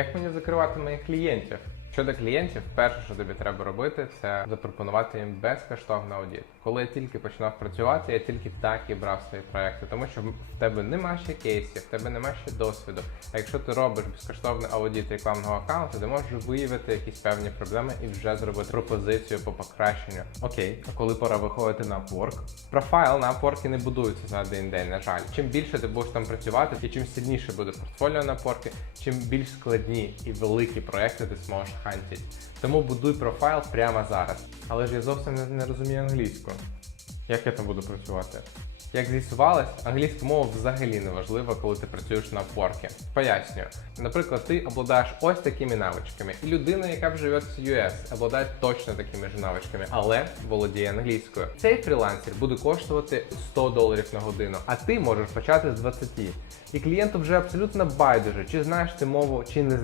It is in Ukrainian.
Як мені закривати моїх клієнтів? Щодо клієнтів, перше, що тобі треба робити, це запропонувати їм безкоштовний аудит. Коли я тільки починав працювати, я тільки так і брав свої проекти, тому що в тебе нема ще кейсів, в тебе нема ще досвіду. А якщо ти робиш безкоштовний аудит рекламного аккаунту, ти можеш виявити якісь певні проблеми і вже зробити пропозицію по покращенню. Окей, а коли пора виходити на Upwork? Профайл на Upwork не будується за один день, на жаль. Чим більше ти будеш там працювати, і чим сильніше буде портфоліо на Upwork, чим більш складні і великі проекти ти зможеш хантити. Тому будуй профайл прямо зараз. Але ж я зовсім не, розумію англійську. Як я там буду працювати? Як з'ясувалось, англійська мова взагалі не важлива, коли ти працюєш на Upwork. Пояснюю. Наприклад, ти обладаєш ось такими навичками, і людина, яка живе в US, обладає точно такими ж навичками, але володіє англійською. Цей фрілансер буде коштувати 100 доларів на годину, а ти можеш почати з 20. І клієнту вже абсолютно байдуже, чи знаєш ти мову, чи не знаєш.